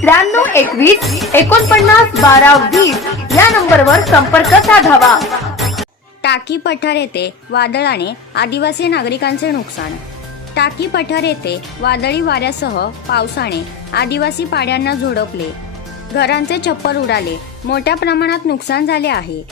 त्र्याण्णव एकवीस एकोणपन्नास बारा वीस या नंबरवर संपर्क साधावा. टाकी पठार येथे वादळाने आदिवासी नागरिकांचे नुकसान. टाकी पठार येथे वादळी वाऱ्यासह पावसाने आदिवासी पाड्यांना झोडपले. घरांचे छप्पर उडाले. मोठ्या प्रमाणात नुकसान झाले आहे.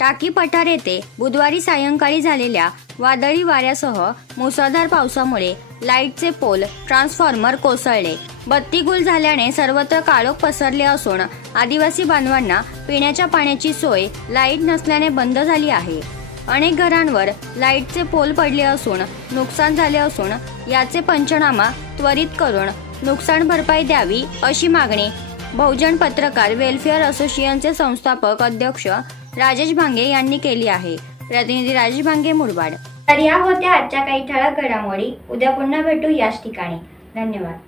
टाकी पठार येथे बुधवारी सायंकाळी झालेल्या वादळी वाऱ्यासह मुसळधार पावसामुळे लाईटचे पोल ट्रान्सफॉर्मर कोसळले. बत्ती गुल झाल्याने सर्वत्र काळोख पसरले असून आदिवासी बांधवांना पिण्याच्या पाण्याची सोय लाइट नसल्याने बंद झाली आहे. अनेक घरांवर लाईटचे पोल पडले असून नुकसान झाले असून याचे पंचनामा त्वरित करून नुकसान भरपाई द्यावी अशी मागणी बहुजन पत्रकार वेलफेअर असोसिएशनचे संस्थापक अध्यक्ष राजेश भांगे यांनी केली आहे. प्रतिनिधी राजेश भांगे मुरबाड. तर या होत्या आजच्या काही ठळक घडामोडी. उद्या पुन्हा भेटू याच ठिकाणी. धन्यवाद.